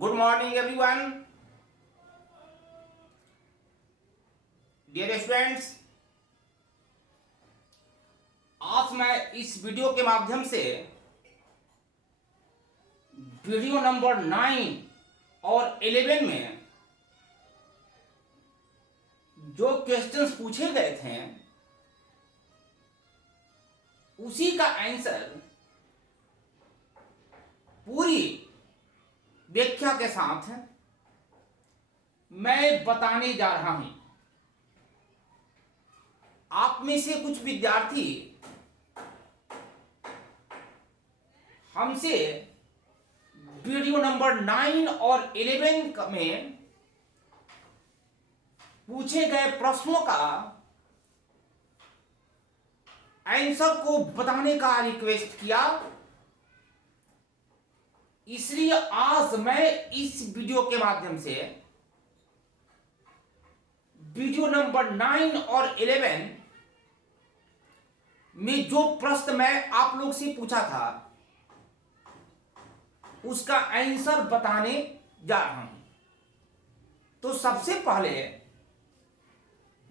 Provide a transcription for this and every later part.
Good morning everyone dear students. आज मैं इस वीडियो के माध्यम से वीडियो नंबर 9 और 11 में जो क्वेश्चंस पूछे गए थे उसी का आंसर पूरी व्याख्या के साथ मैं बताने जा रहा हूं। आप में से कुछ विद्यार्थी हमसे वीडियो नंबर 9 और 11 में पूछे गए प्रश्नों का आंसर को बताने का रिक्वेस्ट किया, इसलिए आज मैं इस वीडियो के माध्यम से वीडियो नंबर 9 और 11 में जो प्रश्न मैं आप लोग से पूछा था उसका आंसर बताने जा रहा हूं। तो सबसे पहले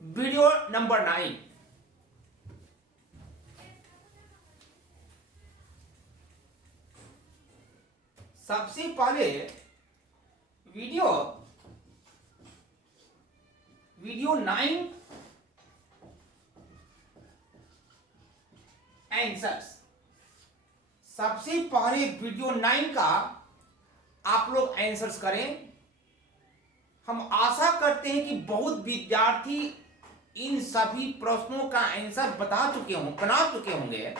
वीडियो नंबर 9, सबसे पहले वीडियो 9 आंसर्स। सबसे पहले वीडियो 9 का आप लोग आंसर्स करें। हम आशा करते हैं कि बहुत विद्यार्थी इन सभी प्रश्नों का आंसर बना चुके होंगे,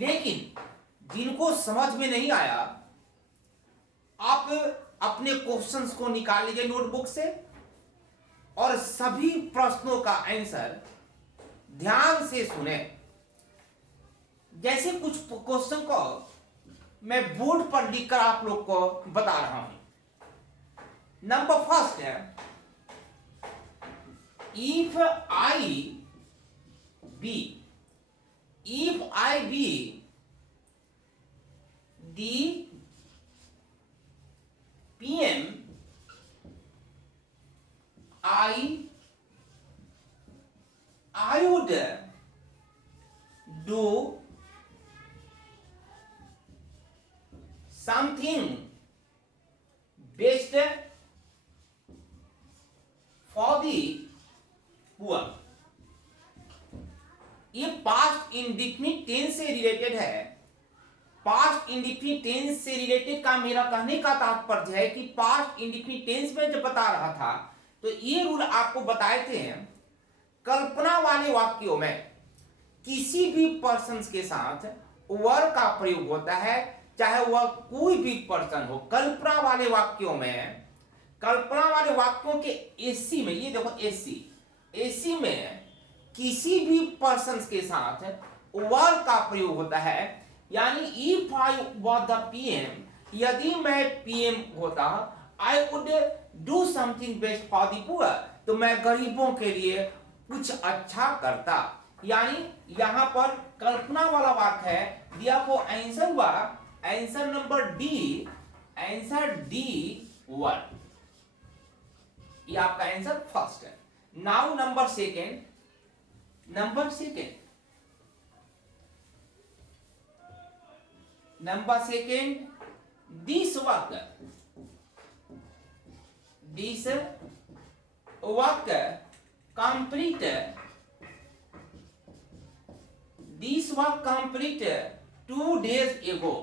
लेकिन जिनको समझ में नहीं आया आप अपने क्वेश्चंस को निकाल लीजिए नोटबुक से और सभी प्रश्नों का आंसर ध्यान से सुने। जैसे कुछ क्वेश्चन को मैं बोर्ड पर लिखकर आप लोग को बता रहा हूं। नंबर फर्स्ट है, if I be the PM I would do something best for the poor। ये पास्ट इंडेफिनिट टेंस से रिलेटेड है। पास्ट इंडेफिनिट टेंस से रिलेटेड का मेरा कहने का तात्पर्य है कि पास्ट इंडेफिनिट टेंस में जब बता रहा था तो ये रूल आपको बताए थे, कल्पना वाले वाक्यों में किसी भी पर्सन के साथ वर का प्रयोग होता है, चाहे वह कोई भी पर्सन हो। कल्पना वाले वाक्यों के एसी में, ये देखो एसी में किसी भी पर्सन के साथ वर का प्रयोग होता है। यानी if I was the PM, यदि मैं पीएम होता, I would do something best for the poor, तो मैं गरीबों के लिए कुछ अच्छा करता। यानी यहां पर कल्पना वाला वाक्य है दिया को आंसर हुआ answer number D, answer D 1। ये आपका आंसर फर्स्ट है। Now number second, this work complete 2 days ago।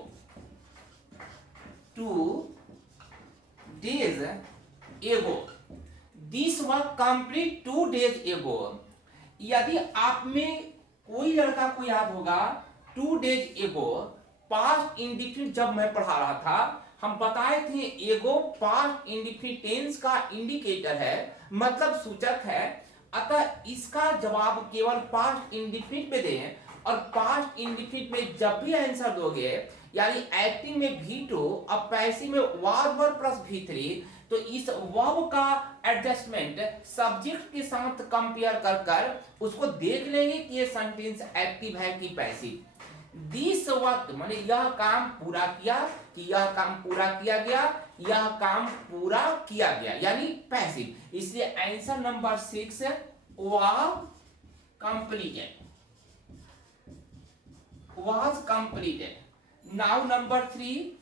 2 days ago, this work complete 2 days ago। यदि आप में कोई लड़का को याद होगा 2 days ago पास्ट इंडेफिनिट जब मैं पढ़ा रहा था हम बताए थे एगो पास्ट इंडेफिनिट टेंस का इंडिकेटर है, मतलब सूचक है। अतः इसका जवाब केवल पास्ट इंडेफिनिट में दें और पास्ट इंडेफिनिट में जब भी आंसर दोगे, यानी एक्टिव में V2 और पैसिव में was verb प्लस V3, तो इस वर्ब का एडजस्टमेंट सब्जेक्ट के साथ कंपेयर कर उसको देख लेंगे कि ये सेंटेंस एक्टिव है कि पैसिव। दिस वर्क माने यह काम पूरा किया, कि यह काम पूरा किया गया, यह काम पूरा किया गया, यानी पैसिव। इसलिए answer number 6 was completed, was completed. Now number 3,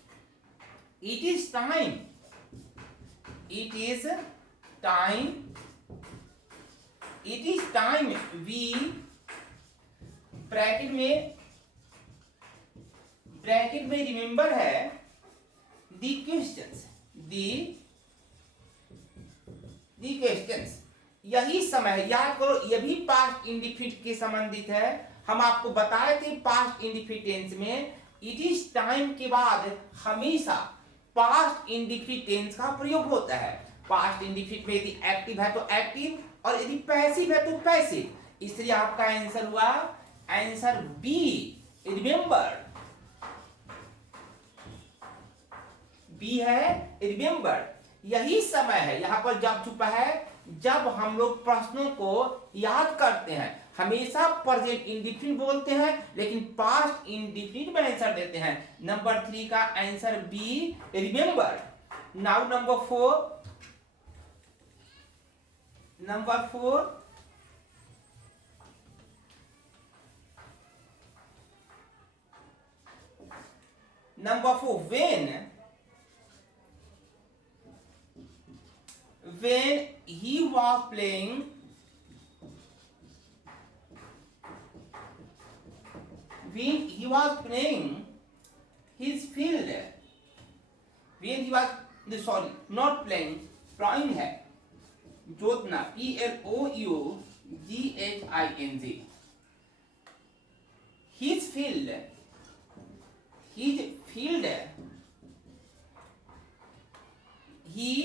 it is time, it is time, it is time we bracket में रिमेंबर है the questions, the questions, यही समय है, याद करो ये भी पास्ट इंडिफिनिट के संबंधित है। हम आपको बताए थे पास्ट इंडिफिनिट टेंस में इट इज टाइम के बाद हमेशा पास्ट इंडिफिनिट टेंस का प्रयोग होता है। पास्ट इंडिफिनिट में यदि एक्टिव है तो एक्टिव और यदि पैसिव है तो पैसिव, इसलिए आपका आंसर हुआ आंसर बी, रिमेंबर। बी है रिमेंबर, यही समय है, यहां पर जब छुपा है जब हम लोग प्रश्नों को याद करते हैं। हमेशा प्रेजेंट इंडिफिनिट बोलते हैं लेकिन पास्ट इंडिफिनिट में आंसर देते हैं। नंबर 3 का answer B, remember. Now number 4, number 4 when he was playing his field, when he was sorry not playing, ploughing है जोतना, PLOUGHING, his field he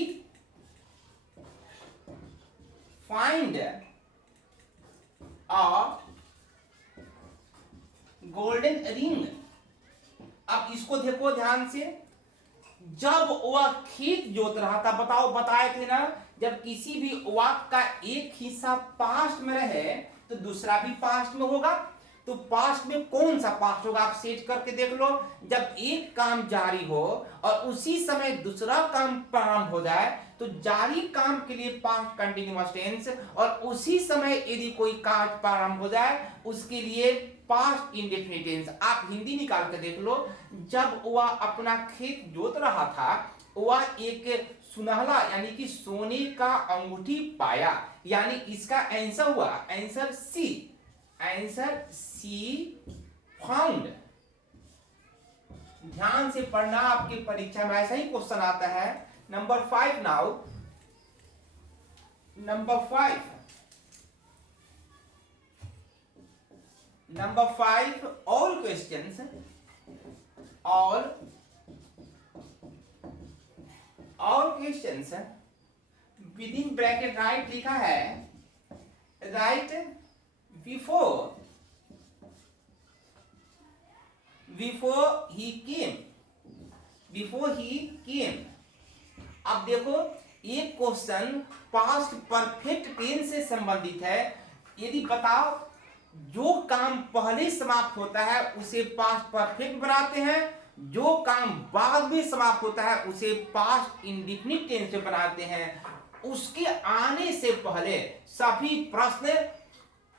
find a golden ring. अब इसको देखो ध्यान से, जब वह खेत जोत रहा था, बताए थे ना, जब किसी भी वाक्य का एक हिस्सा पास्ट में रहे तो दूसरा भी पास्ट में होगा। तो पास्ट में कौन सा पास्ट होगा आप सेट करके देख लो। जब एक काम जारी हो और उसी समय दूसरा काम प्रारंभ हो जाए तो जारी काम के लिए पास्ट कंटिन्यूअस टेंस, और उसी समय यदि कोई कार्य प्रारंभ हो जाए उसके लिए पास्ट इंडेफिनिट टेंस। आप हिंदी निकाल के देख लो, जब वह अपना खेत जोत रहा था वह एक सुनहला यानी कि सोने का अंगूठी पाया, यानी इसका आंसर हुआ आंसर सी, फाउंड। ध्यान से पढ़ना, आपकी परीक्षा में ऐसा ही क्वेश्चन आता है। Number 5 now, number 5 all questions, all questions with in bracket right लिखा है, राइट before he came। अब देखो ये क्वेश्चन पास्ट परफेक्ट टेंस से संबंधित है। यदि बताओ जो काम पहले समाप्त होता है उसे पास्ट परफेक्ट बनाते हैं, जो काम बाद में समाप्त होता है उसे पास्ट इंडेफिनिट टेंस से बनाते हैं। उसके आने से पहले सभी प्रश्न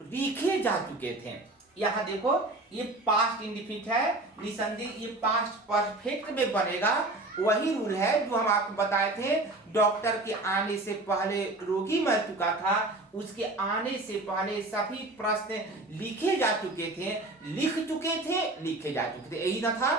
लिखे जा चुके थे। यहां देखो ये पास्ट इंडेफिनिट है, निसंदेह ये पास्ट परफेक्ट में बनेगा। वही रूल है जो हम आपको बताए थे, डॉक्टर के आने से पहले रोगी मर चुका था, उसके आने से पहले सभी प्रश्न लिखे जा चुके थे, लिखे जा चुके थे। यही ना था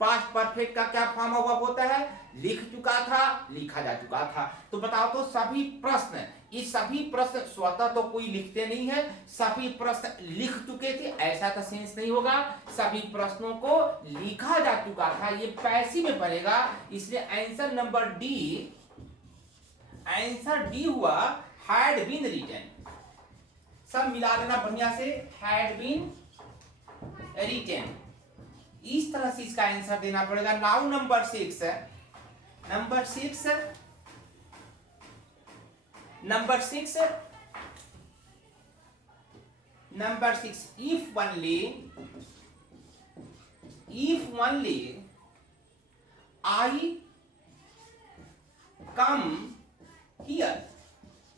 पास्ट परफेक्ट का क्या फॉर्म होता है, लिख चुका था, लिखा जा चुका था। तो बताओ तो सभी प्रश्न, ये सभी प्रश्न स्वतः तो कोई लिखते नहीं है, सभी प्रश्न लिख चुके थे ऐसा तो सेंस नहीं होगा। सभी प्रश्नों को लिखा जा चुका था, ये पैसिव में पड़ेगा। इसलिए answer number D, answer D हुआ हैड बीन रिटन। सब मिला देना बढ़िया से, हैड बीन रिटन, इस तरह से इसका आंसर देना पड़ेगा। Now number 6, number 6 if only if only I come here.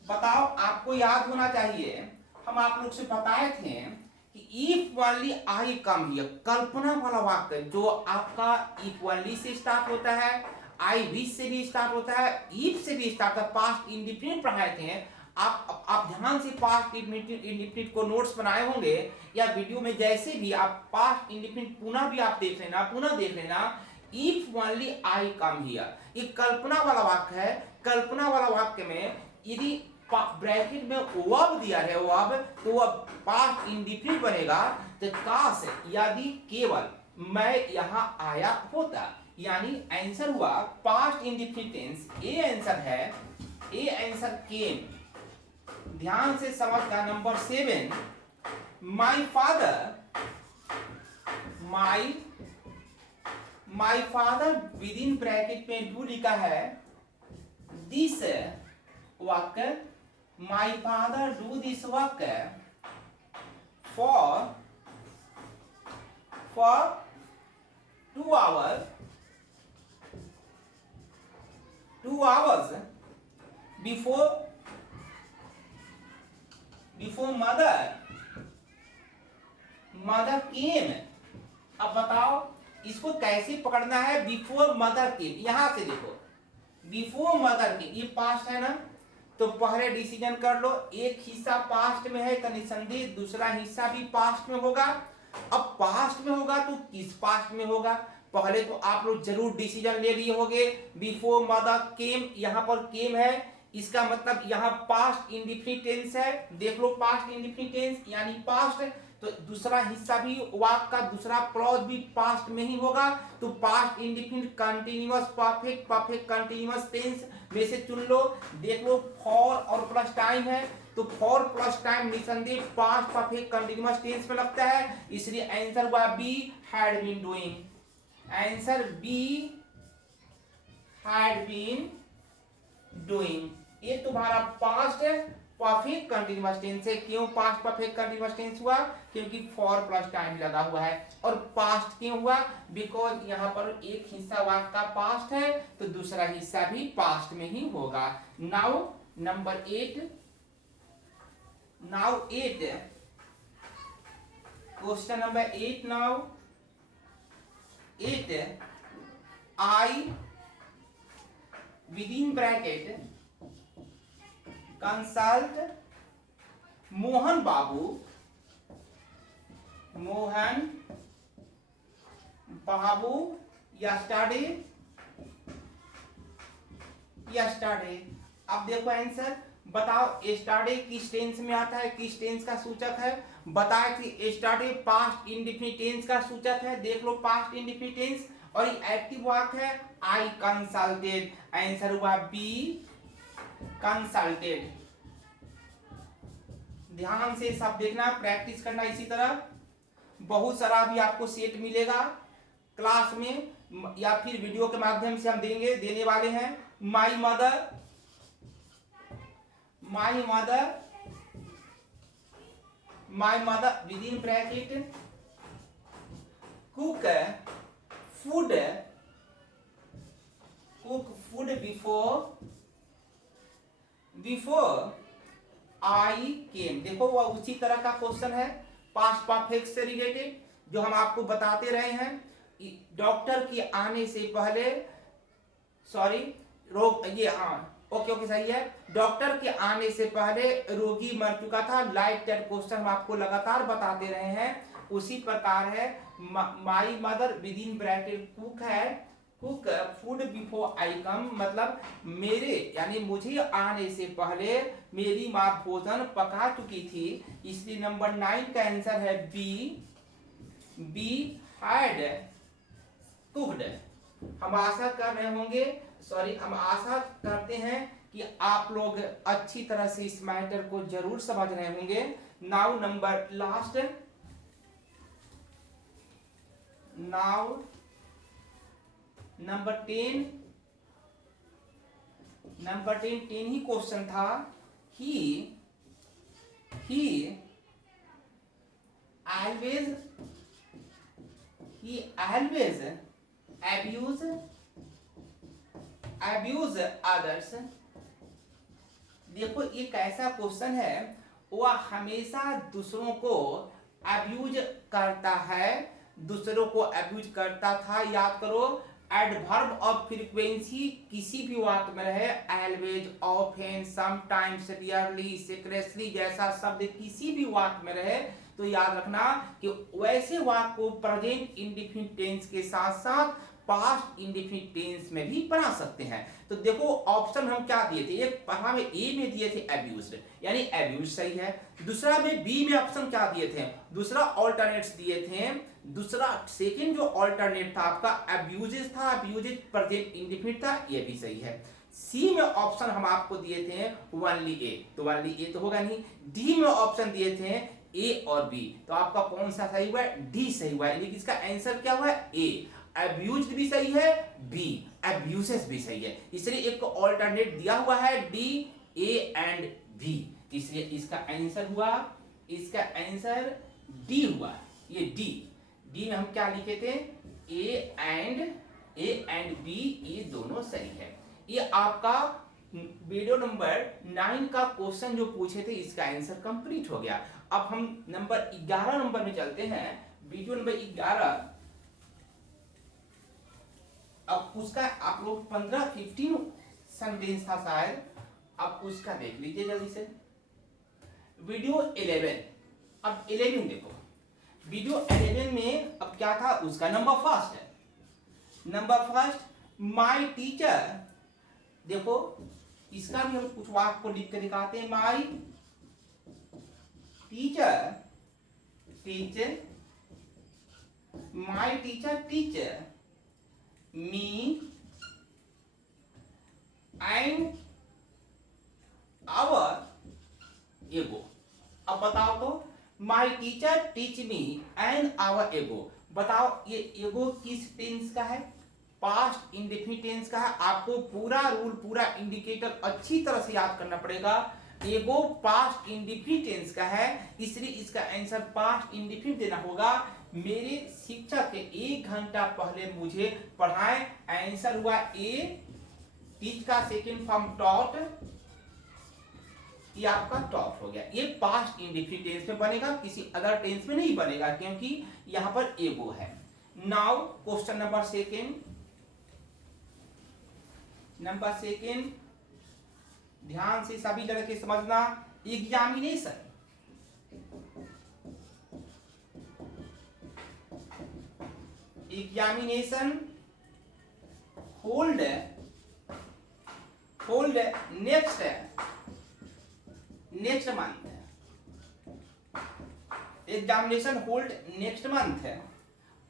बताओ, आपको याद होना चाहिए, हम आप लोग से बताए थे कि if only I come here, कल्पना वाला वाक्य जो आपका इफ ओनली से स्टार्ट होता है, आई विश से भी स्टार्ट होता है, इफ से भी स्टार्ट होता है, पास्ट इंडिफिनिट पढ़ाए थे। आप ध्यान से पास्ट इंडिफिनिट को नोट्स बनाए होंगे या वीडियो में, जैसे भी आप पास्ट इंडिफिनिट पुनः भी आप देख लेना। If only I come here, ये कल्पना वाला वाक्य है। कल्पना वाला वाक्य में यदि ब्रैकेट में वर्ब दिया है वर्ब, तो वह पास्ट इंडिफिनिट बनेगा। तो काश यदि केवल मैं यहां आया होता, यानी आंसर हुआ past indefinite tense. A answer है, ए आंसर केम। ध्यान से समझना। Number 7, my father with in bracket में डू लिखा है। This work, my father do this work for 2 hours before mother came। अब बताओ इसको कैसे पकड़ना है। बिफोर मदर केम, यहां से देखो, बिफोर मदर केम, ये पास्ट है ना, तो पहले डिसीजन कर लो। एक हिस्सा पास्ट में है तो निसंदेह दूसरा हिस्सा भी पास्ट में होगा। अब पास्ट में होगा तो किस पास्ट में होगा, पहले तो आप लोग जरूर डिसीजन ले लिए होंगे। बिफोर मदर केम, यहां पर केम है, इसका मतलब यहां पास्ट इंडिफिनिट टेंस है। देख लो, पास्ट इंडिफिनिट टेंस यानी पास्ट, तो दूसरा हिस्सा भी वाक्य का दूसरा क्लॉज भी पास्ट में ही होगा। तो past indefinite continuous perfect, perfect continuous tense में से चुन लो। देख लो, फॉर और प्लस टाइम है, तो फॉर प्लस टाइम निसंदेह पास्ट परफेक्ट कंटीन्यूअस टेंस में लगता है, इसलिए आंसर हुआ B, had been doing. Answer B, had been doing. ये तुम्हारा पास्ट परफेक्ट कंटीन्यूअस टेंस है। क्यों पास्ट परफेक्ट कंटीन्यूअस टेंस हुआ? क्योंकि फॉर प्लस टाइम लगा हुआ है। और पास्ट क्यों हुआ? बिकॉज यहाँ पर एक हिस्सा वाक्य का पास्ट है तो दूसरा हिस्सा भी पास्ट में ही होगा। Now number 8, question number 8 now 8, आई within bracket consult मोहन बाबू yesterday। अब देखो आंसर बताओ, yesterday किस टेंस में आता है, किस टेंस का सूचक है? बताए कि yesterday पास्ट इंडिफिनिट टेंस का सूचक है। देख लो, पास्ट इंडिफिनिट टेंस, और एक्टिव वाक्य है आई कंसल्टेड। आंसर हुआ बी, कंसल्टेड। ध्यान से सब देखना, प्रैक्टिस करना। इसी तरह बहुत सारा भी आपको सेट मिलेगा क्लास में या फिर वीडियो के माध्यम से हम देने वाले हैं। My mother with in bracket cook food before I came. देखो वह उसी तरह का क्वेश्चन है, पास्ट परफेक्ट से रिलेटेड, जो हम आपको बताते रहे हैं। डॉक्टर के आने से पहले, ओके सही है। डॉक्टर के आने से पहले रोगी मर चुका था। लाइक दैट क्वेश्चन हम आपको लगातार बताते रहे हैं। उसी प्रकार है, माई mother with in bracket cook है, कुक फूड बिफोर आई कम, मतलब मेरे यानी मुझे आने से पहले मेरी माँ भोजन पका चुकी थी। इसलिए नंबर 9 का आंसर है बी हैड कुक्ड। हम आशा करते हैं कि आप लोग अच्छी तरह से इस मैटर को जरूर समझ रहे होंगे। नाउ नंबर 10 ही क्वेश्चन था। ही कि always abuse others। देखो एक ऐसा क्वेश्चन है, वह हमेशा दूसरों को अब्यूज करता है, दूसरों को अब्यूज करता था। याद करो, एडवर्ब ऑफ फ्रीक्वेंसी किसी भी वाक्य में रहे, always, often, sometimes, rarely, secretly जैसा शब्द किसी भी वाक्य में रहे तो याद रखना कि वैसे वाक्य को प्रेजेंट इंडेफिनिट टेंस के साथ साथ पास्ट इंडेफिनिट टेंस में भी बना सकते हैं। तो देखो ऑप्शन हम क्या दिए थे, एक पहला में ए में दिए थे अब्यूज्ड, यानी अब्यूज सही है। दूसरा में बी में ऑप्शन क्या दिए थे, दूसरा ऑल्टरनेट्स दिए थे। दूसरा सेकंड जो ऑल्टरनेट था आपका अब्यूजेस था, अब्यूजेस प्रेजेंट इंडेफिनिट था, ये भी सही है। सी में ऑप्शन हम आपको दिए थे ओनली ए, तो ओनली ए तो होगा नहीं। डी में ऑप्शन दिए थे ए और बी, तो आपका कौन सा सही हुआ है, डी सही हुआ है। लेकिन इसका आंसर क्या हुआ है, ए। अब्यूज्ड भी सही है, बी अब्यूसेस भी सही है, इसलिए एक ऑल्टरनेट दिया हुआ है डी, ए एंड बी, इसलिए इसका आंसर हुआ, इसका आंसर डी हुआ। ये डी में हम क्या लिखे थे, ए एंड बी, ये दोनों सही है। ये आपका वीडियो नंबर 9 का क्वेश्चन जो पूछे थे इसका आंसर कंप्लीट हो गया। अब हम नंबर 11 नंबर में चलते हैं। वीडियो नंबर 11, अब उसका आप लोग 15 सेंटेंस था शायद, अब उसका देख लीजिए जल्दी से। वीडियो 11, अब 11 देखो, वीडियो 11 में अब क्या था, उसका नंबर फर्स्ट है। Number first, my teacher. देखो इसका भी हम कुछ वाक्य को लिख कर दिखाते हैं। My teacher teacher me and our एगो। अब बताओ तो, my teacher teach me and our एगो, बताओ ये एगो किस टेंस का है, पास्ट इंडेफिनिट टेंस का है। आपको पूरा रूल, पूरा इंडिकेटर अच्छी तरह से याद करना पड़ेगा। एगो पास्ट इंडेफिनिट टेंस का है, इसलिए इसका आंसर पास्ट इंडेफिनिट देना होगा। मेरे शिक्षक 1 घंटा पहले मुझे पढ़ाए, आंसर हुआ ए। टीच का सेकंड फॉर्म टॉट, ये आपका टॉट हो गया। ये पास्ट इंडेफिनिट टेंस में बनेगा, किसी अदर टेंस में नहीं बनेगा, क्योंकि यहां पर एगो है। नाउ क्वेश्चन नंबर सेकंड, ध्यान से सभी लड़के समझना। Examination hold next month, examination hold next month है।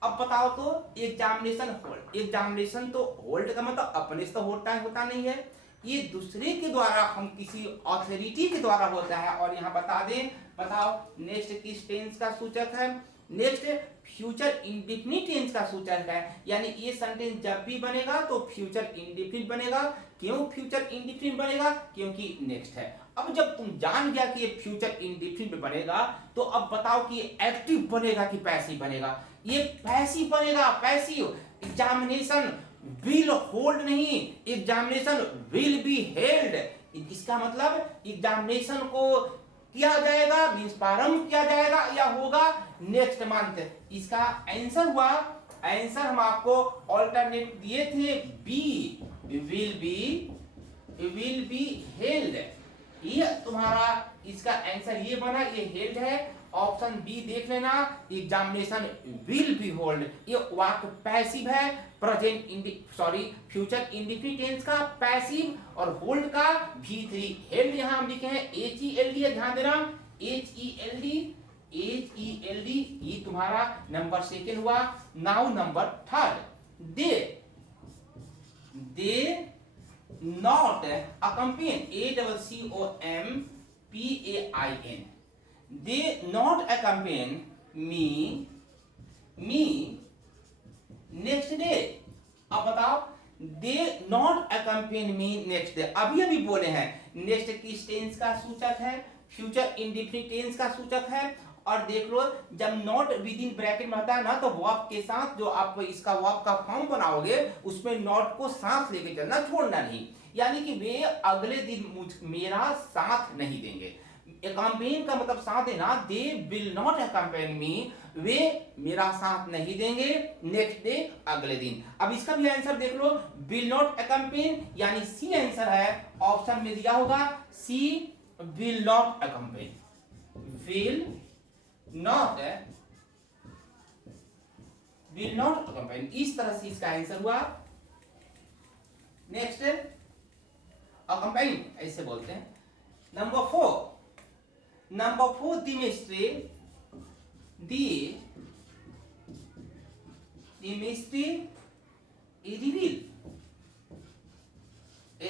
अब बताओ तो एग्जामिनेशन तो होल्ड का मतलब अपने से तो होता नहीं है, ये दूसरे के द्वारा, हम किसी अथॉरिटी के द्वारा होता है। और यहाँ बता दें, बताओ नेक्स्ट किस टेंस का सूचक है, नेक्स्ट फ्यूचर इंडेफिनिट टेंस का सूचक है। यानी ये सेंटेंस जब भी बनेगा तो फ्यूचर इंडेफिनिट बनेगा। क्यों फ्यूचर इंडेफिनिट बनेगा, क्योंकि नेक्स्ट है। अब जब तुम जान गया कि ये फ्यूचर इंडेफिनिट बनेगा, तो अब बताओ कि ये एक्टिव बनेगा कि पैसिव बनेगा। ये पैसिव बनेगा, पैसिव। एग्जामिनेशन विल होल्ड नहीं, एग्जामिनेशन विल बी हेल्ड। इसका मतलब एग्जामिनेशन को किया जाएगा, मींस प्रारंभ किया जाएगा या होगा नेक्स्ट मंथ। इसका आंसर हुआ, आंसर हम आपको ऑल्टरनेट दिए थे बी, विल बी हेल्ड। ये तुम्हारा इसका आंसर ये बना, ये हेल्ड है। ऑप्शन बी देख लेना, एग्जामिनेशन विल बी होल्ड। ये वाक्य पैसिव है, फ्यूचर इंडेफिनिट टेंस का पैसिव, और होल्ड का V3। हेल्ड यहां हम लिखे हैं HELD है, ध्यान देना HELD, ये तुम्हारा नंबर सेकंड हुआ। Now number third, they not accompany, ACCOMPAIN, they not accompany me next day। अब बताओ, they not accompany me next day, अभी बोले हैं नेक्स्ट किस टेंस का सूचक है, फ्यूचर इंडेफिनिट टेंस का सूचक है। और देख लो जब नॉट विद इन ब्रैकेट में आता है ना तो वर्ब के साथ जो आप इसका वर्ब का फॉर्म बनाओगे उसमें नॉट को साथ लेके चलना, छोड़ना नहीं। यानी कि वे अगले दिन मेरा साथ नहीं देंगे। अकम्पेन का मतलब साथ देना, दे विल नॉट अकम्पेन मी, वे मेरा साथ नहीं देंगे नेक्स्ट डे, अगले दिन। अब इसका भी आंसर देख लो, विल नॉट अकम्पेन यानी सी आंसर है, ऑप्शन में दिया होगा सी विल नॉट अकम्पेन, विल नॉट अकम्पेन, इस तरह से इसका आंसर हुआ। नेक्स्ट अकम्पेन ऐसे बोलते हैं। नंबर 4 द मिस्ट्री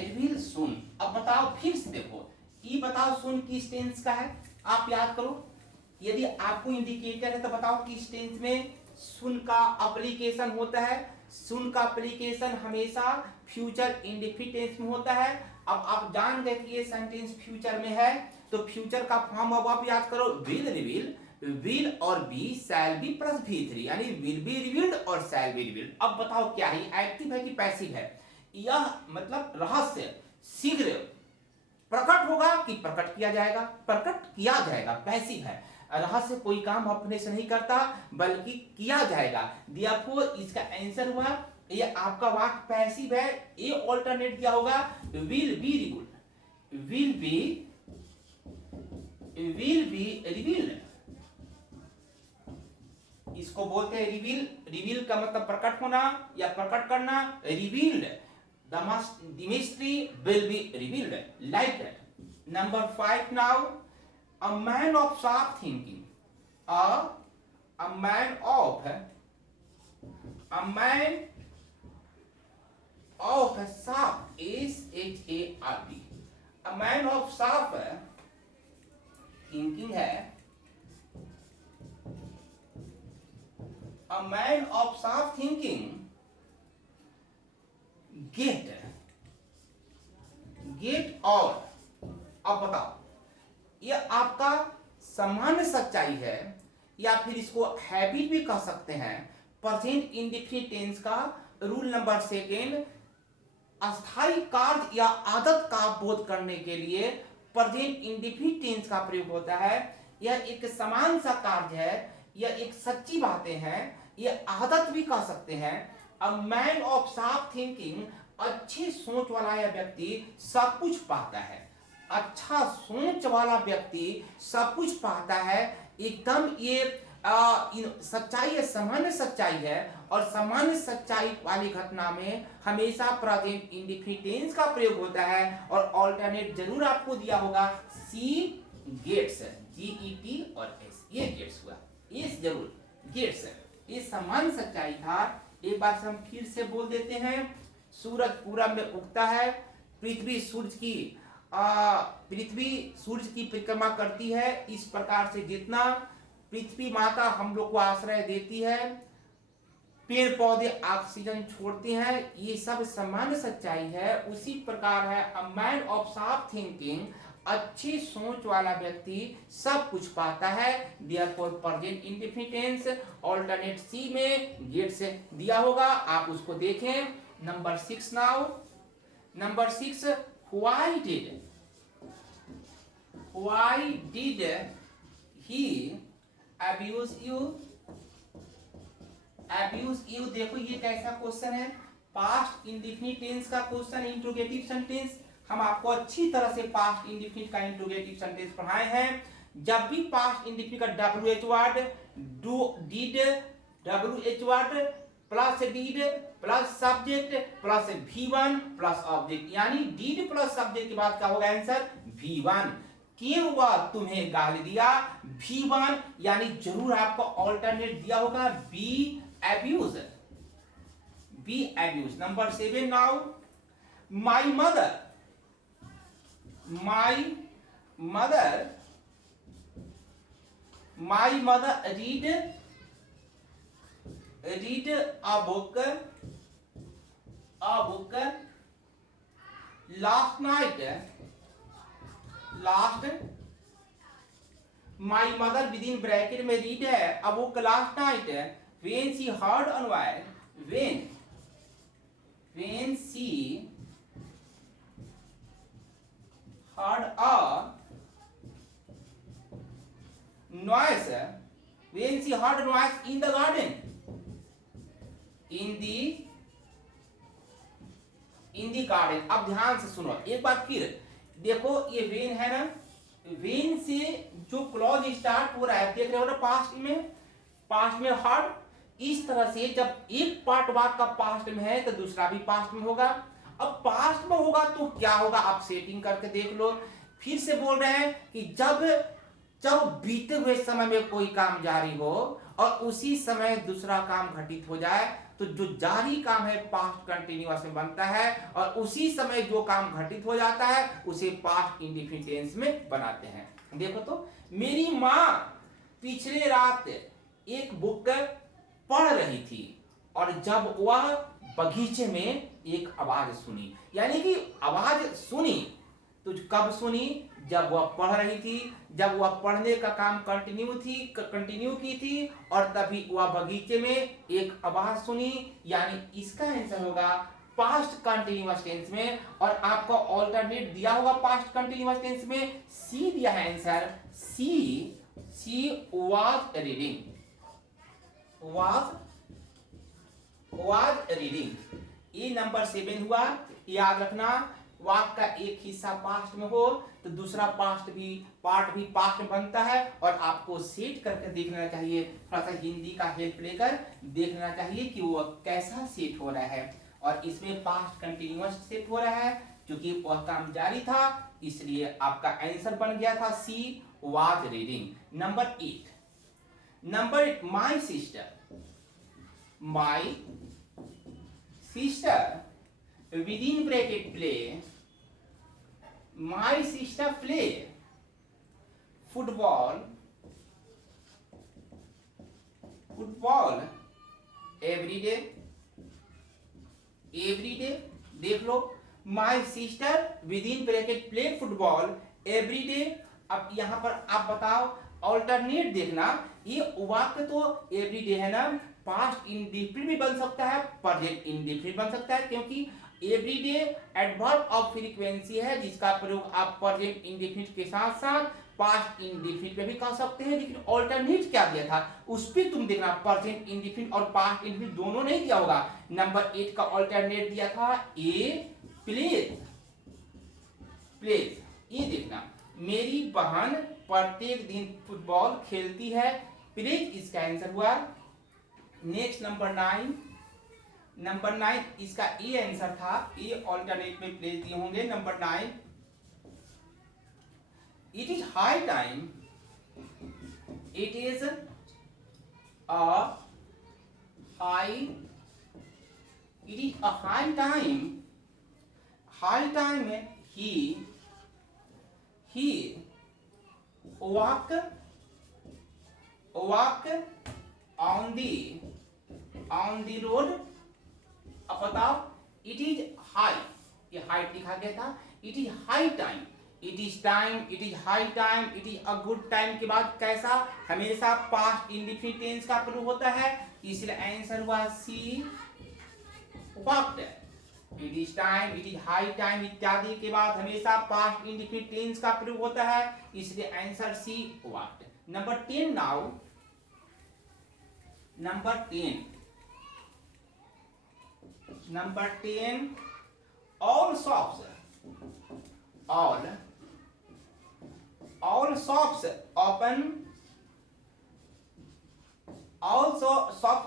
रिवील सुन। अब बताओ फिर से देखो, ये बताओ सुन किस टेंस का है, आप याद करो। यदि आपको इंडिकेटर है तो बताओ किस टेंस में सुन का एप्लीकेशन होता है। सुन का एप्लीकेशन हमेशा फ्यूचर इंडेफिनिट टेंस में होता है। अब आप जान गए कि ये सेंटेंस फ्यूचर में है तो फ्यूचर का फॉर्म अब आप याद करो, विल रिवील, विल और B, shall be plus V3 यानी विल बी रिवील्ड और शैल बी रिवील्ड। अब बताओ क्या है, एक्टिव है कि पैसिव है? यह मतलब रहस्य शीघ्र प्रकट होगा कि प्रकट किया जाएगा? प्रकट किया जाएगा, पैसिव है। रहस्य कोई काम अपने से नहीं करता बल्कि किया जाएगा। देयरफॉर इसका आंसर हुआ, ये आपका वाक्य पैसिव है, ये ऑल्टरनेट क्या होगा, will be revealed, will be revealed. इसको बोलते हैं रिवील। रिवील का मतलब प्रकट होना या प्रकट करना, revealed, the mystery will be revealed, like that. Number 5 now, a man of sharp thinking, a man of sharp, SHARP, a man of sharp thinking है, a man of sharp thinking get और। अब बताओ ये आपका सामान्य सच्चाई है या फिर इसको हैबिट भी कह सकते हैं। प्रेजेंट इंडेफिनिट टेंस का रूल नंबर 2, अस्थायी कार्य या आदत का बोध करने के लिए प्रेजेंट इंडेफिनिट टेंस का प्रयोग होता है। यह एक समान सा कार्य है, यह एक सच्ची बातें हैं, यह आदत भी कह सकते हैं। अ मैन ऑफ शार्प थिंकिंग, अच्छी सोच वाला यह व्यक्ति सब कुछ पाता है। अच्छा सोच वाला व्यक्ति सब कुछ पाता है, एकदम ये सच्चाई है, सामान्य सच्चाई है। और सामान्य सच्चाई वाली घटना में हमेशा प्रेजेंट इंडेफिनिट टेंस का प्रयोग होता है। और ऑल्टरनेट जरूर आपको दिया होगा सी गेट्स, GET और S, ये गेट्स हुआ, ये जरूर गेट्स। ये सामान्य सच्चाई था। एक बार से हम फिर से बोल देते हैं, सूरज पूरब में उगता है, पृथ्वी सूरज की परिक्रमा करती है। इस प्रकार से जितना पृथ्वी माता हम लोग को आश्रय देती है, पेड़ पौधे ऑक्सीजन छोड़ते हैं, ये सब सामान्य सच्चाई है। उसी प्रकार है a man of sharp thinking, अच्छी सोच वाला व्यक्ति सब कुछ पाता है। Therefore present indefinite tense alternate C में गेट से दिया होगा, आप उसको देखें। Number 6 now, number 6, why did he abuse you? देखो ये कैसा क्वेश्चन है, पास्ट इंडेफिनिट टेंस का क्वेश्चन, इंट्रोगेटिव सेंटेंस। हम आपको अच्छी तरह से पास्ट इंडेफिनिट का इंट्रोगेटिव सेंटेंस पढ़ाए हैं। जब भी पास्ट इंडेफिनिट का WH word, did, WH word plus did plus subject plus V1 plus object, यानी डिड प्लस सब्जेक्ट के बाद क्या होगा आंसर, V1। क्यों हुआ, तुम्हें गाली दिया, V1, यानी जरूर आपको ऑल्टरनेट दिया होगा B abuse. Number 7 now, my mother read a book last my mother with in bracket में रीड है, अब वो last night when she heard अनवायर, when she heard a noise, when she heard noise in the garden, in the garden। अब ध्यान से सुनो एक बार फिर, देखो ये वेन है ना, वेन से जो क्लॉज स्टार्ट हो रहा है देख रहे हो ना, पास्ट में हर्ड, इस तरह से जब एक पार्ट वाक्य का पास्ट में है तो दूसरा भी पास्ट में होगा। अब पास्ट में होगा तो क्या होगा, आप सेटिंग करके देख लो। फिर से बोल रहे हैं कि जब बीते हुए समय में कोई काम जारी हो और उसी समय दूसरा काम घटित हो जाए तो जो जारी काम है पास्ट कंटिन्यूअस में बनता है, और उसी समय जो काम घटित हो जाता है उसे पास्ट इंडेफिनिट टेंस में बनाते हैं। देखो तो, मेरी माँ पिछले रात एक बुक पढ़ रही थी और जब वह बगीचे में एक आवाज सुनी, यानी कि आवाज सुनी तो कब सुनी, जब वह पढ़ रही थी, जब वह पढ़ने का काम कंटिन्यू की थी और तभी वह बगीचे में एक आवाज सुनी, यानी इसका आंसर होगा पास्ट कंटिन्यूअस टेंस में। और आपको ऑल्टरनेट दिया होगा पास्ट कंटिन्यूअस टेंस में, सी दिया है आंसर, सी वाज रीडिंग। ये नंबर 7 हुआ। याद रखना, वाक्य का एक हिस्सा पास्ट में हो तो दूसरा पार्ट भी पास्ट में बनता है, और आपको सेट करके देखना चाहिए, थोड़ा सा हिंदी का हेल्प लेकर देखना चाहिए कि वो कैसा सेट हो रहा है। और इसमें पास्ट कंटिन्यूअस सेट हो रहा है क्योंकि वह काम जारी था, इसलिए आपका आंसर बन गया था she was reading. Number 8, my sister within bracket play, my sister play football every day। देख लो, my sister within bracket play football every day। अब यहाँ पर आप बताओ, ऑल्टरनेट देखना, ये वाक्य तो एवरीडे है ना, पास्ट इंडेफिनिट भी बन सकता है, प्रेजेंट इंडेफिनिट बन सकता है, क्योंकि एवरीडे एडवर्ब ऑफ फ्रीक्वेंसी है जिसका प्रयोग आप प्रेजेंट इंडेफिनिट के साथ साथ पास्ट इंडेफिनिट में भी कर सकते हैं। लेकिन ऑल्टरनेट क्या दिया था उस पर तुम देखना, प्रेजेंट इंडेफिनिट और पास्ट इंडेफिनिट दोनों नहीं दिया होगा। नंबर 8 का ऑल्टरनेट दिया था ए प्लेज। ये देखना, मेरी बहन प्रत्येक दिन फुटबॉल खेलती है, प्लेज इसका आंसर हुआ। नेक्स्ट नंबर 9 इसका ए आंसर था, ए ऑल्टरनेट में प्लेज दिए होंगे। Number 9, it is high time, it is a high time he walk on the road। अब बताओ, इट इज हाई, ये हाइट लिखा गया था, it is high time, it is high time, it is a good time के बाद कैसा, हमेशा पास्ट इंडेफिनिट टेंस का प्रयोग होता है, इसलिए आंसर हुआ C walked. It is time, it is high time इत्यादि के बाद हमेशा पास्ट इंडेफिनिट टेंस का प्रयोग होता है, इसलिए answer C walked. Number 10 now, number 10 all shops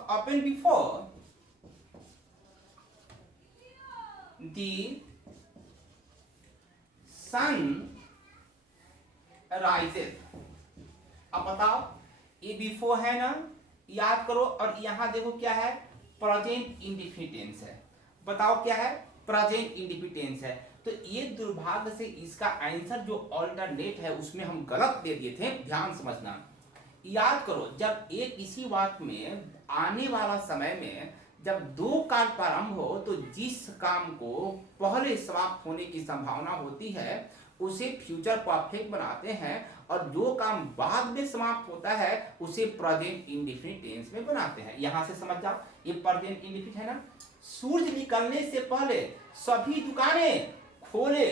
open before the sun rises। अब बताओ, ये बिफोर है ना, याद करो, और यहां देखो क्या है, प्रेजेंट इंडेफिनिट टेंस है। बताओ क्या है, प्रेजेंट इंडेफिनिट टेंस है। तो ये दुर्भाग्य से इसका आंसर जो ऑल्टरनेट है उसमें हम गलत दे दिए थे, ध्यान समझना। याद करो, जब एक इसी वाक्य में आने वाला समय में जब दो काल प्रारंभ हो तो जिस काम को पहले समाप्त होने की संभावना होती है उसे फ्यूचर परफेक्ट बनाते हैं, और जो काम बाद में समाप्त होता है उसे प्रेजेंट इंडेफिनिट टेंस में बनाते हैं। यहां से समझ जाओ, ये प्रेजेंट इंडेफिनिट है ना। सूरज निकलने से पहले सभी दुकानें खोले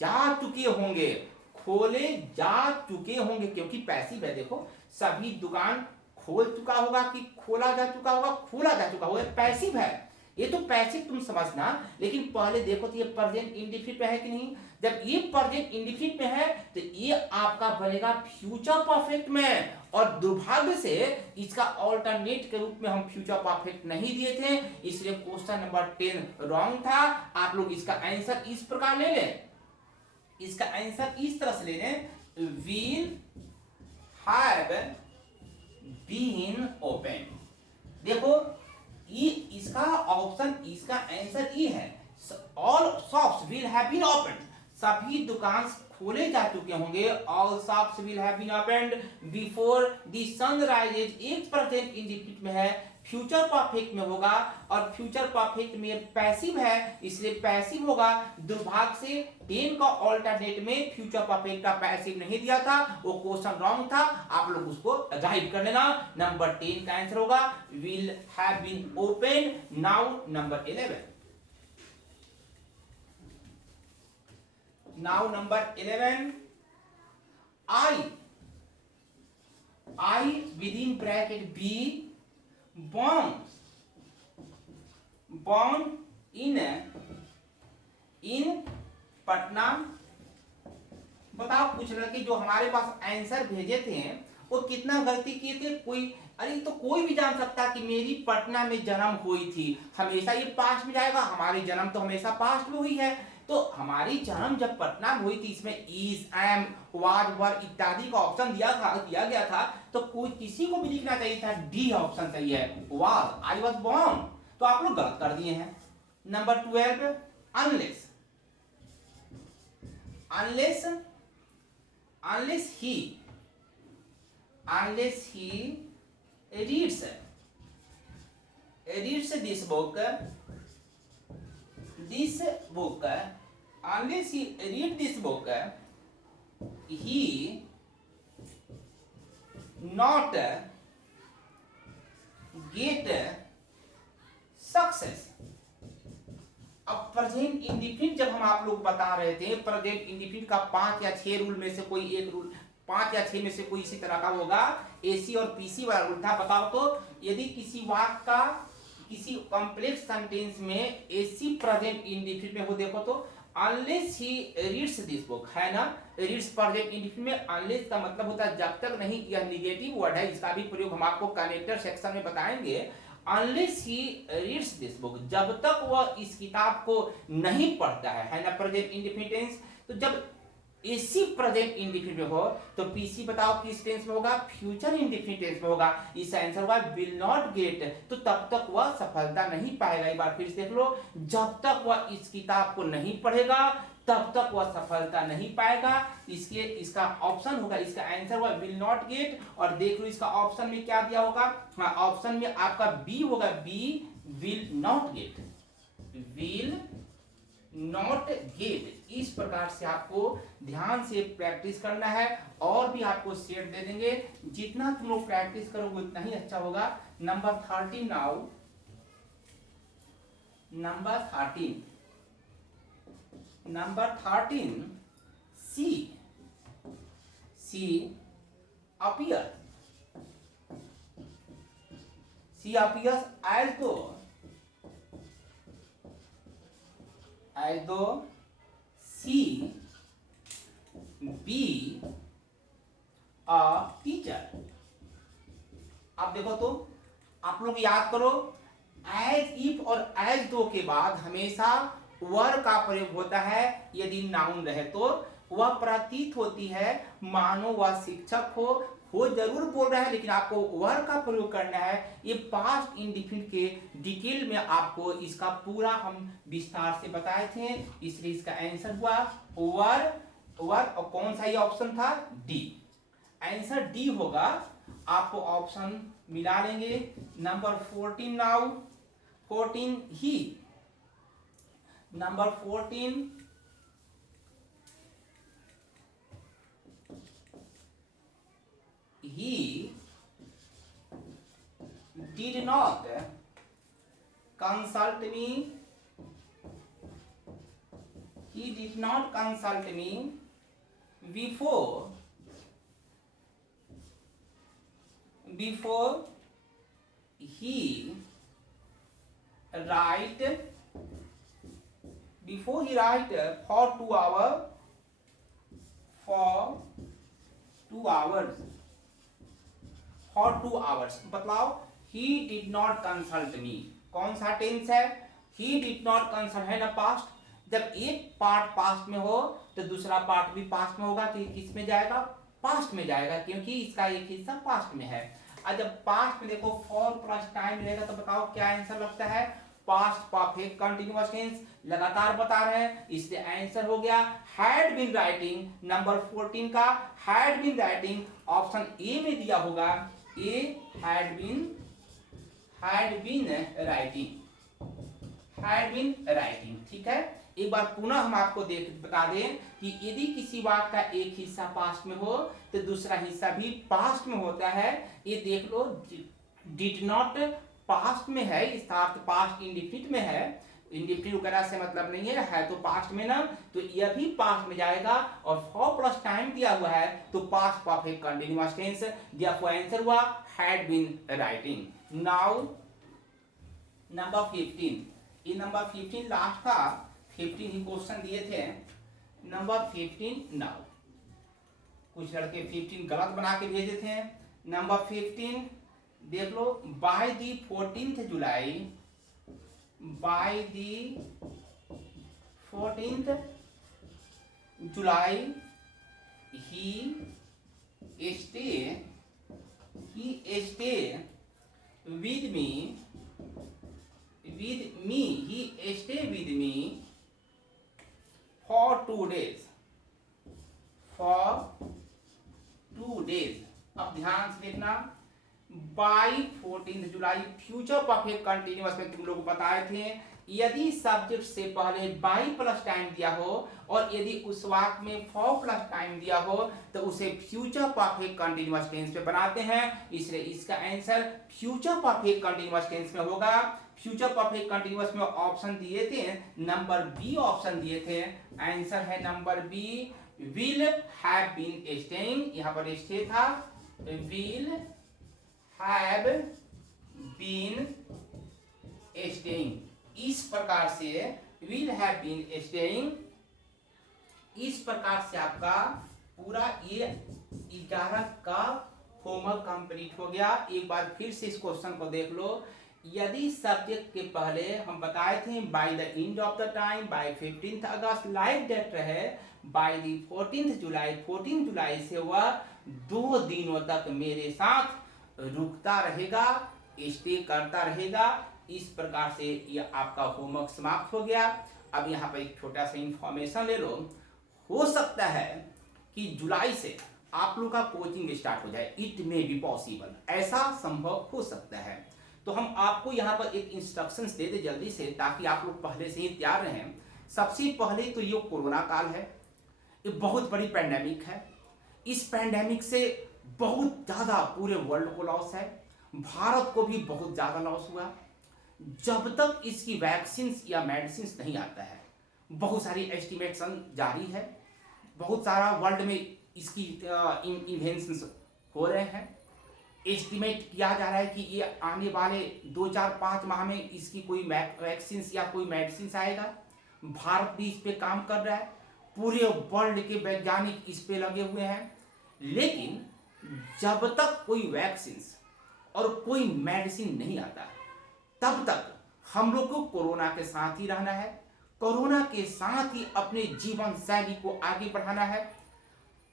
जा चुके होंगे, खोले जा चुके होंगे, क्योंकि पैसिव है। देखो, सभी दुकान खोल चुका होगा कि खोला जा चुका होगा, खोला जा चुका होगा, पैसिव है। ये तो पैसिव तुम समझना, लेकिन पहले देखो तो ये प्रेजेंट इंडेफिनिट पे है कि नहीं। जब ये प्रेजेंट इंडेफिनिट में है तो ये आपका बनेगा फ्यूचर परफेक्ट में, और दुर्भाग्य से इसका ऑल्टरनेट के रूप में हम फ्यूचर परफेक्ट नहीं दिए थे, इसलिए क्वेश्चन नंबर 10 रॉन्ग था। आप लोग इसका आंसर इस प्रकार ले लें, इसका आंसर इस तरह से ले लें, विल हैव बीन ओपन। देखो, ये इसका ऑप्शन, इसका आंसर ये है, all shops will have been open, सभी दुकान खोले जा चुके होंगे, all shops will have been opened before the sunrise. एक प्रेजेंट इंडेफिनिट में है, फ्यूचर परफेक्ट में होगा, और फ्यूचर परफेक्ट में पैसिव है, इसलिए पैसिव होगा। दुर्भाग्य से 10 का ऑल्टरनेट में फ्यूचर परफेक्ट का पैसिव नहीं दिया था, वो क्वेश्चन रॉन्ग था, आप लोग उसको राइट कर लेना। नंबर 10 का आंसर होगा will have been open. Now number 11, now number 11, I within bracket B born in Patna. बताओ, कुछ लड़के जो हमारे पास आंसर भेजे थे वो कितना गलती किए थे। कोई, अरे तो कोई भी जान सकता कि मेरी पटना में जन्म हुई थी, हमेशा ये पास्ट में जाएगा, हमारी जन्म तो हमेशा पास्ट में हुई है। तो हमारी जन्म जब पटना में हुई थी, इसमें इज, एम, वाज, वर इत्यादि का ऑप्शन दिया गया था, तो कोई किसी को भी लिखना चाहिए था डी ऑप्शन सही है, वाज, आई वाज बोर्न। तो आप लोग गलत कर दिए हैं। Number 12, unless, unless, unless he reads this book, unless he read this book, he not get success। अब प्रेजेंट इंडेफिनिट जब हम आप लोग बता रहे थे, प्रेजेंट इंडेफिनिट का 5 या 6 रूल में से कोई एक रूल, 5 या 6 में से कोई इसी तरह का होगा, एसी और पीसी वाला रूल था। बताओ तो, यदि किसी वाक्य का किसी कॉम्प्लेक्स सेंटेंस में एसी प्रेजेंट इंडेफिनिट में हो, देखो तो unless he reads this book, है ना। रीड्स प्रेजेंट इंडेफिनिट में अनलेस का मतलब होता है जब तक नहीं, यह निगेटिव वर्ड है, इसका भी प्रयोग हम आपको कनेक्टर सेक्शन में बताएंगे। Unless he reads this book, जब तक वह इस किताब को नहीं पढ़ता है ना प्रेजेंट इंडेफिनिट टेंस। तो जब इसी प्रेजेंट इंडेफिनिट में हो तो पीसी बताओ किस टेंस में होगा, फ्यूचर इंडेफिनिट टेंस में होगा। इसका आंसर होगा विल नॉट गेट, तो तब तक वह सफलता नहीं पाएगा। एक बार फिर से देख लो, जब तक वह इस किताब को नहीं पढ़ेगा तब तक वह सफलता नहीं पाएगा। इसका ऑप्शन होगा, इसका आंसर होगा विल नॉट गेट। और देख लो इसका ऑप्शन में क्या दिया होगा, हाँ ऑप्शन में आपका बी होगा, B will not get, will not get. इस प्रकार से आपको ध्यान से प्रैक्टिस करना है, और भी आपको सेट दे देंगे, जितना तुम लोग प्रैक्टिस करोगे उतना ही अच्छा होगा। Number 13 now, number 13, number 13, C appear, C appears as though she be a teacher। अब देखो तो, आप लोग याद करो, एज इफ और एज दो के बाद हमेशा वर का प्रयोग होता है। यदि नाउन रहे तो वह प्रतीत होती है मानो वह शिक्षक हो जरूर बोल रहा है, लेकिन आपको वर का प्रयोग करना है। ये पास्ट इंडेफिनिट के डिटेल में आपको इसका पूरा हम विस्तार से बताए थे, इसलिए इसका आंसर हुआ वर। और कौन सा ये ऑप्शन था, डी। आंसर डी होगा, आपको ऑप्शन मिला लेंगे। Number 14 now, 14 he, number 14 he did not consult me, he did not consult me before he write for 2 hours बतलाओ he did not consult me कौन सा टेंस है? he did not consult है ना पास्ट। जब एक पार्ट पास्ट में हो तो दूसरा पार्ट भी पास्ट में होगा, तो ये किस में जाएगा? पास्ट में जाएगा, क्योंकि इसका एक हिस्सा पास्ट में है। और जब पास्ट में देखो फॉर प्लस टाइम रहेगा तो बताओ क्या आंसर लगता है? Past perfect continuous tense. लगातार बता रहे हैं, इसलिए आंसर हो गया हैड बीन राइटिंग। नंबर 14 का had been writing option A में दिया होगा, ए हैड बीन राइटिंग। ठीक है, एक बार पुनः हम आपको बता दें कि यदि किसी वाक्य का एक हिस्सा पास्ट में हो तो दूसरा हिस्सा भी पास्ट में होता है। ये देख लो, डिड नॉट पास्ट में है, इसका अर्थ पास्ट इंडिफिनिट में है। इंडिफिनिट वगैरह से मतलब नहीं है तो पास्ट में ना, तो यह भी पास्ट में जाएगा। और फॉर प्लस टाइम दिया हुआ है तो past perfect continuous tense. Therefore answer हुआ had been writing. Now number 15, ये नंबर 15 लास्ट का 15 ही क्वेश्चन दिए थे। नंबर 15 नाउ, कुछ लड़के 15 गलत बना के भेजे थे। नंबर 15 देख लो, by the 14th July, by the 14th July he stay with me, he stay with me for 2 days, अब ध्यान से देखना, by 14 July future perfect continuous में तुम लोग बताए थे, यदि सब्जेक्ट से पहले बाई प्लस टाइम दिया हो और यदि उस वाक्य में फॉर प्लस टाइम दिया हो तो उसे फ्यूचर परफेक्ट कंटिन्यूअस टेंस पे बनाते हैं। इसलिए इसका answer future perfect continuous tense में होगा। फ्यूचर परफेक्ट कंटिन्यूअस में ऑप्शन दिए थे, नंबर बी ऑप्शन दिए थे। आंसर है number B, will have been staying, यहां पर स्टे था, विल हैव बीन स्टेइंग। इस प्रकार से विल हैव बीन स्टेइंग, इस प्रकार से आपका पूरा ये 11 का होमवर्क कंप्लीट हो गया। एक बार फिर से इस क्वेश्चन को देख लो, यदि सब्जेक्ट के पहले हम बताए थे by the end of the time, by 15 August like that रहे, बाय द 14 जुलाई से वह 2 दिनों तक मेरे साथ रुकता रहेगा, स्टे करता रहेगा। इस प्रकार से ये आपका होमवर्क समाप्त हो गया। अब यहाँ पर एक छोटा सा इंफॉर्मेशन ले लो, हो सकता है कि जुलाई से आप लोग का कोचिंग स्टार्ट हो जाए, इट मे बी पॉसिबल, ऐसा संभव हो सकता है। तो हम आपको यहाँ पर एक इंस्ट्रक्शंस दे दे जल्दी से, ताकि आप लोग पहले से ही तैयार रहें। सबसे पहले तो ये कोरोना काल है, ये बहुत बड़ी पैंडेमिक है। इस पैंडेमिक से बहुत ज़्यादा पूरे वर्ल्ड को लॉस है, भारत को भी बहुत ज़्यादा लॉस हुआ। जब तक इसकी वैक्सीन या मेडिसिन नहीं आता है, बहुत सारी एस्टिमेशन जारी है, बहुत सारा वर्ल्ड में इसकी इन्वेंशंस हो रहे हैं। एस्टिमेट किया जा रहा है कि ये आने वाले 2-4-5 माह में इसकी कोई वैक्सीन या कोई मेडिसिन आएगा। भारत भी इस पे काम कर रहा है, पूरे वर्ल्ड के वैज्ञानिक इस पे लगे हुए हैं। लेकिन जब तक कोई वैक्सीन और कोई मेडिसिन नहीं आता, तब तक हम लोग को कोरोना के साथ ही रहना है, कोरोना के साथ ही अपने जीवन शैली को आगे बढ़ाना है,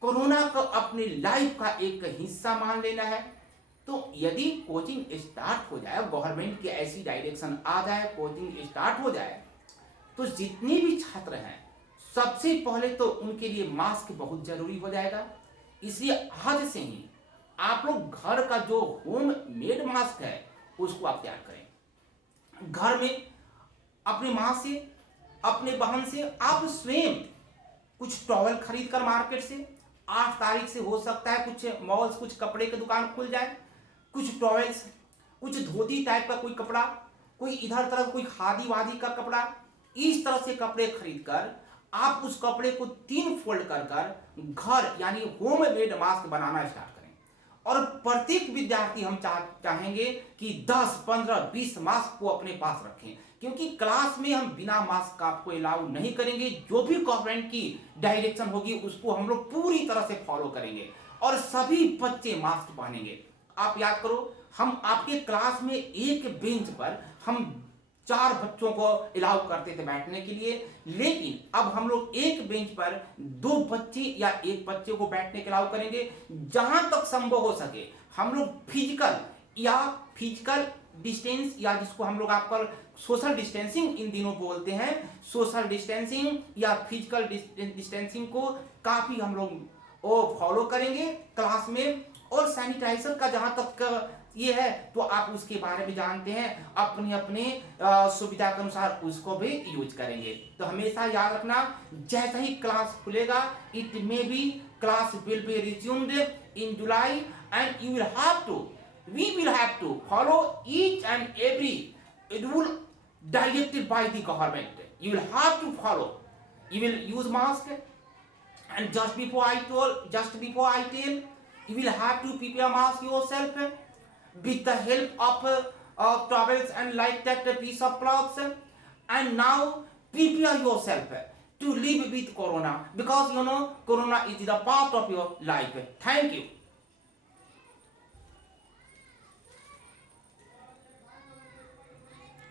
कोरोना को अपनी लाइफ का एक हिस्सा मान लेना है। तो यदि कोचिंग स्टार्ट हो जाए, गवर्नमेंट की ऐसी डायरेक्शन आ जाए, कोचिंग स्टार्ट हो जाए, तो जितने भी छात्र हैं सबसे पहले तो उनके लिए मास्क बहुत जरूरी हो जाएगा। इसलिए आज से ही आप लोग घर का जो होम मेड मास्क है उसको आप तैयार करें। घर में अपने माँ से, अपने बहन से आप स्वयं कुछ टॉवल खरीद कर मार्केट से 8 तारीख से हो सकता है कुछ मॉल्स, कुछ कपड़े की दुकान खुल जाए, कुछ टॉवेल्स, कुछ धोती टाइप का कोई कपड़ा, कोई इधर तरफ कोई खादी वादी का कपड़ा, इस तरह से कपड़े खरीद कर आप उस कपड़े को 3 फोल्ड कर कर घर यानी होम मेड मास्क बनाना स्टार्ट करें। और प्रत्येक विद्यार्थी हम चाहेंगे कि 10, 15, 20 मास्क को अपने पास रखें, क्योंकि क्लास में हम बिना मास्क का आपको अलाउ नहीं करेंगे। जो भी गवर्नमेंट की डायरेक्शन होगी उसको हम लोग पूरी तरह से फॉलो करेंगे और सभी बच्चे मास्क पहनेंगे। आप याद करो, हम आपके क्लास में एक बेंच पर हम 4 बच्चों को अलाउ करते थे बैठने के लिए, लेकिन अब हम लोग एक बेंच पर 2 बच्चे या 1 बच्चे को बैठने के अलाउ करेंगे। जहां तक संभव हो सके हम लोग फिजिकल डिस्टेंस या जिसको हम लोग आपका सोशल डिस्टेंसिंग इन दिनों बोलते हैं, सोशल डिस्टेंसिंग या फिजिकल डिस्टेंसिंग को काफी हम लोग फॉलो करेंगे क्लास में। और सैनिटाइजर का जहां तक ये है तो आप उसके बारे में जानते हैं, अपने अपने सुविधा के अनुसार उसको भी यूज करेंगे। तो हमेशा याद रखना, जैसे ही क्लास खुलेगा, it may be class will be resumed in July and you we will have to follow each and every rule directed by the government. You will have to follow. You will use mask, and just before I tell, you will have to prepare mask yourself with the help of towels and like that piece of cloths. And now prepare yourself to live with corona, because you know corona is the part of your life. Thank you.